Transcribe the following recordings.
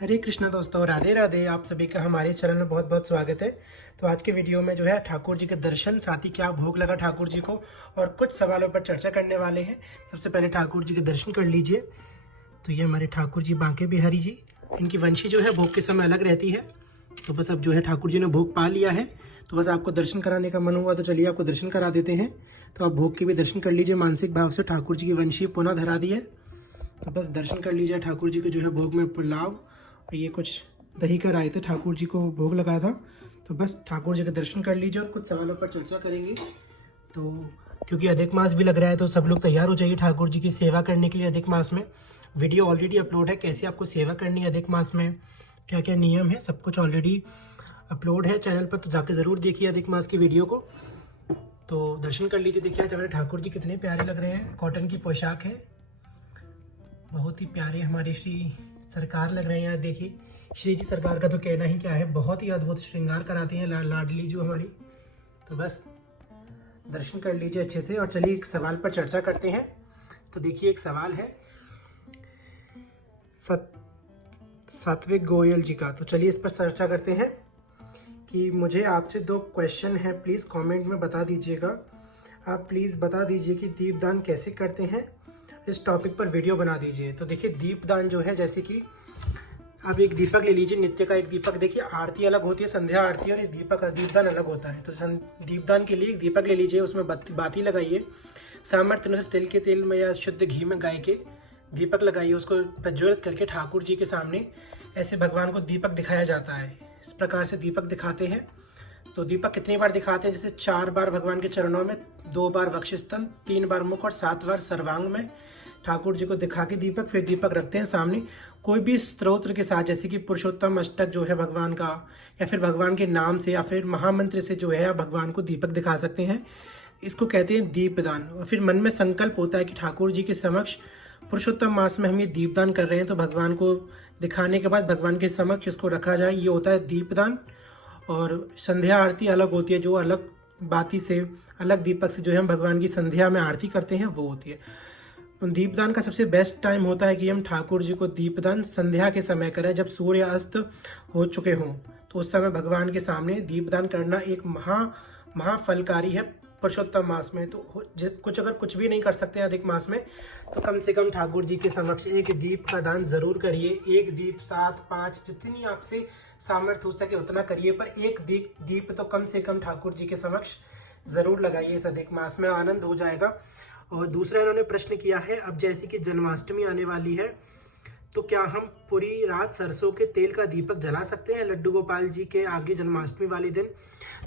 हरे कृष्णा दोस्तों, राधे राधे। आप सभी का हमारे चैनल में बहुत बहुत स्वागत है। तो आज के वीडियो में जो है ठाकुर जी के दर्शन, साथ ही क्या भोग लगा ठाकुर जी को, और कुछ सवालों पर चर्चा करने वाले हैं। सबसे पहले ठाकुर जी के दर्शन कर लीजिए। तो ये हमारे ठाकुर जी बांके बिहारी जी, इनकी वंशी जो है भोग के समय अलग रहती है। तो बस अब जो है ठाकुर जी ने भोग पा लिया है, तो बस आपको दर्शन कराने का मन हुआ तो चलिए आपको दर्शन करा देते हैं। तो आप भोग के भी दर्शन कर लीजिए मानसिक भाव से। ठाकुर जी की वंशी पुनः धरा दी है, तो बस दर्शन कर लीजिए ठाकुर जी के जो है भोग में पुलाव और ये कुछ दही का रायता ठाकुर जी को भोग लगाया था। तो बस ठाकुर जी के दर्शन कर लीजिए और कुछ सवालों पर चर्चा करेंगे। तो क्योंकि अधिक मास भी लग रहा है तो सब लोग तैयार हो जाइए ठाकुर जी की सेवा करने के लिए। अधिक मास में वीडियो ऑलरेडी अपलोड है, कैसे आपको सेवा करनी है अधिक मास में, क्या क्या नियम है, सब कुछ ऑलरेडी अपलोड है चैनल पर, तो जाके ज़रूर देखिए अधिक मास की वीडियो को। तो दर्शन कर लीजिए। देखिए आज हमारे ठाकुर जी कितने प्यारे लग रहे हैं। कॉटन की पोशाक है, बहुत ही प्यारे हमारे श्री सरकार लग रहे हैं। देखिए श्री जी सरकार का तो कहना ही क्या है, बहुत ही अद्भुत श्रृंगार कराती हैं लाडली जो हमारी। तो बस दर्शन कर लीजिए अच्छे से और चलिए एक सवाल पर चर्चा करते हैं। तो देखिए एक सवाल है सात्विक गोयल जी का। तो चलिए इस पर चर्चा करते हैं कि मुझे आपसे 2 क्वेश्चन है, प्लीज़ कमेंट में बता दीजिएगा। आप प्लीज़ बता दीजिए कि दीपदान कैसे करते हैं, इस टॉपिक पर वीडियो बना दीजिए। तो देखिए दीपदान जो है, जैसे कि आप एक दीपक ले लीजिए, नित्य का एक दीपक। देखिए आरती अलग होती है, संध्या आरती, और ये दीपदान अलग होता है। तो दीपदान के लिए एक दीपक ले लीजिए, उसमें बाती लगाइए, सामर्थ्य अनुसार तिल के तेल में या शुद्ध घी में गाय के दीपक लगाइए, उसको प्रज्वलित करके ठाकुर जी के सामने ऐसे भगवान को दीपक दिखाया जाता है। इस प्रकार से दीपक दिखाते हैं। तो दीपक कितनी बार दिखाते हैं, जैसे 4 बार भगवान के चरणों में, 2 बार वक्षस्थल, 3 बार मुख और 7 बार सर्वांग में ठाकुर जी को दिखा के दीपक, फिर दीपक रखते हैं सामने कोई भी स्तोत्र के साथ, जैसे कि पुरुषोत्तम अष्टक जो है भगवान का, या फिर भगवान के नाम से, या फिर महामंत्र से जो है आप भगवान को दीपक दिखा सकते हैं। इसको कहते हैं दीपदान। और फिर मन में संकल्प होता है कि ठाकुर जी के समक्ष पुरुषोत्तम मास में हम ये दीपदान कर रहे हैं, तो भगवान को दिखाने के बाद भगवान के समक्ष इसको रखा जाए, ये होता है दीपदान। और संध्या आरती अलग होती है, जो अलग बाती से, अलग दीपक से जो है हम भगवान की संध्या में आरती करते हैं, वो होती है। दीपदान का सबसे बेस्ट टाइम होता है कि हम ठाकुर जी को दीपदान संध्या के समय करें, जब सूर्य अस्त हो चुके हों, तो उस समय भगवान के सामने दीपदान करना एक महाफलकारी है पुरुषोत्तम मास में। तो अगर कुछ भी नहीं कर सकते हैं अधिक मास में, तो कम से कम ठाकुर जी के समक्ष एक दीप का दान जरूर करिए। 1 दीप, 7, 5, जितनी आपसे सामर्थ्य हो सके उतना करिए, पर एक दीप तो कम से कम ठाकुर जी के समक्ष जरूर लगाइए। इस अधिक मास में आनंद हो जाएगा। और दूसरा इन्होंने प्रश्न किया है, अब जैसे कि जन्माष्टमी आने वाली है, तो क्या हम पूरी रात सरसों के तेल का दीपक जला सकते हैं लड्डू गोपाल जी के आगे जन्माष्टमी वाले दिन?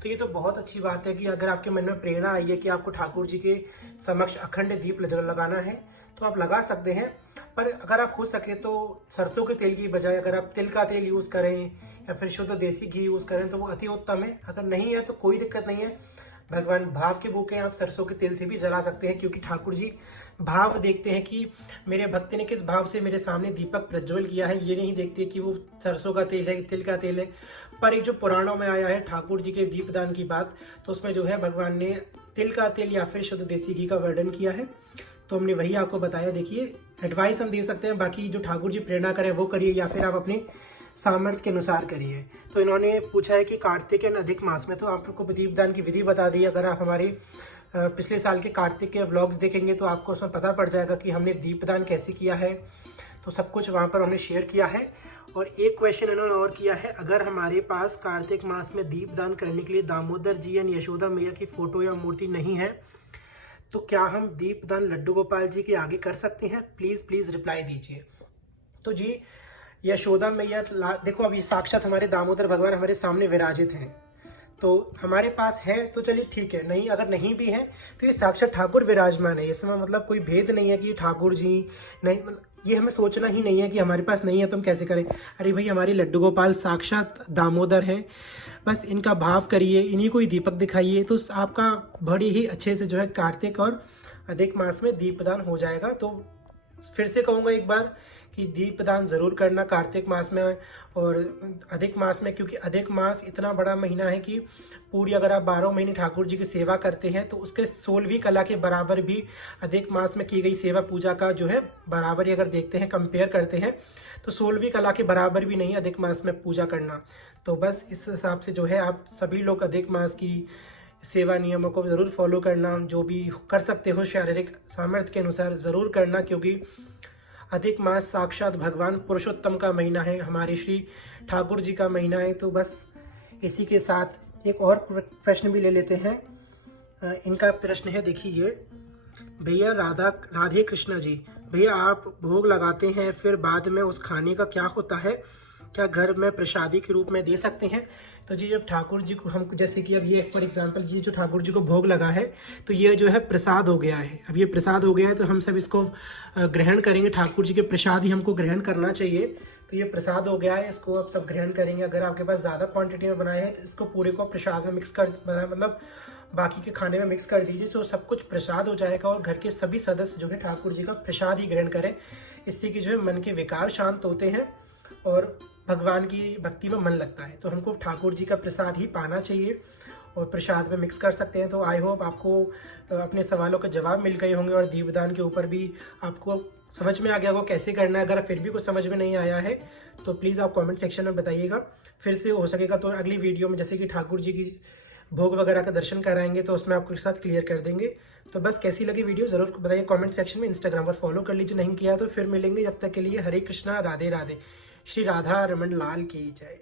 तो ये तो बहुत अच्छी बात है कि अगर आपके मन में प्रेरणा आई है कि आपको ठाकुर जी के समक्ष अखंड दीप लगाना है, तो आप लगा सकते हैं। पर अगर आप हो सके तो सरसों के तेल की बजाय अगर आप तिल का तेल यूज़ करें या फिर शुद्ध देसी घी यूज़ करें तो वो अति उत्तम है। अगर नहीं है तो कोई दिक्कत नहीं है, भगवान भाव के भूखे आप सरसों के तेल से भी जला सकते हैं, क्योंकि ठाकुर जी भाव देखते हैं कि मेरे भक्त ने किस भाव से मेरे सामने दीपक प्रज्वल किया है। ये नहीं देखते कि वो सरसों का तेल है, तिल का तेल है। पर एक जो पुराणों में आया है ठाकुर जी के दीपदान की बात, तो उसमें जो है भगवान ने तिल का तेल या फिर शुद्ध देसी घी का वर्णन किया है, तो हमने वही आपको बताया। देखिए एडवाइस हम दे सकते हैं, बाकी जो ठाकुर जी प्रेरणा करें वो करिए, या फिर आप अपने सामर्थ्य के अनुसार करिए। तो इन्होंने पूछा है कि कार्तिक एवं अधिक मास में, तो आपको दीपदान की विधि बता दी। अगर आप हमारे पिछले साल के कार्तिक के व्लॉग्स देखेंगे तो आपको उसमें पता पड़ जाएगा कि हमने दीपदान कैसे किया है, तो सब कुछ वहाँ पर हमने शेयर किया है। और एक क्वेश्चन इन्होंने और किया है, अगर हमारे पास कार्तिक मास में दीपदान करने के लिए दामोदर जी या यशोदा मैया की फोटो या मूर्ति नहीं है, तो क्या हम दीपदान लड्डू गोपाल जी के आगे कर सकते हैं? प्लीज़ रिप्लाई दीजिए। तो जी यशोदा मैया, देखो अभी साक्षात हमारे दामोदर भगवान हमारे सामने विराजित हैं, तो हमारे पास है तो चलिए ठीक है, नहीं अगर नहीं भी है तो ये साक्षात ठाकुर विराजमान है। इसमें मतलब कोई भेद नहीं है कि ठाकुर जी नहीं, मतलब ये हमें सोचना ही नहीं है कि हमारे पास नहीं है तो हम कैसे करें। अरे भाई हमारे लड्डू गोपाल साक्षात दामोदर हैं, बस इनका भाव करिए, इन्हीं को ही दीपक दिखाइए, तो आपका बड़ी ही अच्छे से जो है कार्तिक और अधिक मास में दीपदान हो जाएगा। तो फिर से कहूँगा एक बार कि दीपदान ज़रूर करना कार्तिक मास में और अधिक मास में, क्योंकि अधिक मास इतना बड़ा महीना है कि पूरी अगर आप 12 महीने ठाकुर जी की सेवा करते हैं तो उसके 16वीं कला के बराबर भी अधिक मास में की गई सेवा पूजा का जो है बराबर ही अगर देखते हैं, कंपेयर करते हैं, तो 16वीं कला के बराबर भी नहीं अधिक मास में पूजा करना। तो बस इस हिसाब से जो है आप सभी लोग अधिक मास की सेवा नियमों को ज़रूर फॉलो करना, जो भी कर सकते हो शारीरिक सामर्थ्य के अनुसार ज़रूर करना, क्योंकि अधिक मास साक्षात भगवान पुरुषोत्तम का महीना है, हमारे श्री ठाकुर जी का महीना है। तो बस इसी के साथ एक और प्रश्न भी ले लेते हैं। इनका प्रश्न है, देखिए भैया राधे कृष्णा जी, भैया आप भोग लगाते हैं फिर बाद में उस खाने का क्या होता है, क्या घर में प्रसादी के रूप में दे सकते हैं? तो जी जब ठाकुर जी को हम, जैसे कि अब ये फॉर एग्जांपल ये जो ठाकुर जी को भोग लगा है तो ये जो है प्रसाद हो गया है। अब ये प्रसाद हो गया है तो हम सब इसको ग्रहण करेंगे, ठाकुर जी के प्रसाद ही हमको ग्रहण करना चाहिए। तो ये प्रसाद हो गया है, इसको आप सब ग्रहण करेंगे। अगर आपके पास ज़्यादा क्वांटिटी में बनाए हैं तो इसको पूरे को प्रसाद में मिक्स कर, मतलब बाकी के खाने में मिक्स कर दीजिए, तो सब कुछ प्रसाद हो जाएगा और घर के सभी सदस्य जो है ठाकुर जी का प्रसाद ही ग्रहण करें। इससे कि जो है मन के विकार शांत होते हैं और भगवान की भक्ति में मन लगता है। तो हमको ठाकुर जी का प्रसाद ही पाना चाहिए और प्रसाद में मिक्स कर सकते हैं। तो आई होप आपको अपने सवालों के जवाब मिल गए होंगे और दीपदान के ऊपर भी आपको समझ में आ गया होगा कैसे करना है। अगर फिर भी कुछ समझ में नहीं आया है तो प्लीज़ आप कमेंट सेक्शन में बताइएगा, फिर से हो सकेगा तो अगली वीडियो में जैसे कि ठाकुर जी की भोग वगैरह का दर्शन कराएंगे तो उसमें आपके साथ क्लियर कर देंगे। तो बस कैसी लगी वीडियो ज़रूर बताइए कमेंट सेक्शन में। इंस्टाग्राम पर फॉलो कर लीजिए, नहीं किया तो फिर मिलेंगे। जब तक के लिए हरे कृष्णा, राधे राधे। श्री राधा रमन लाल की जय।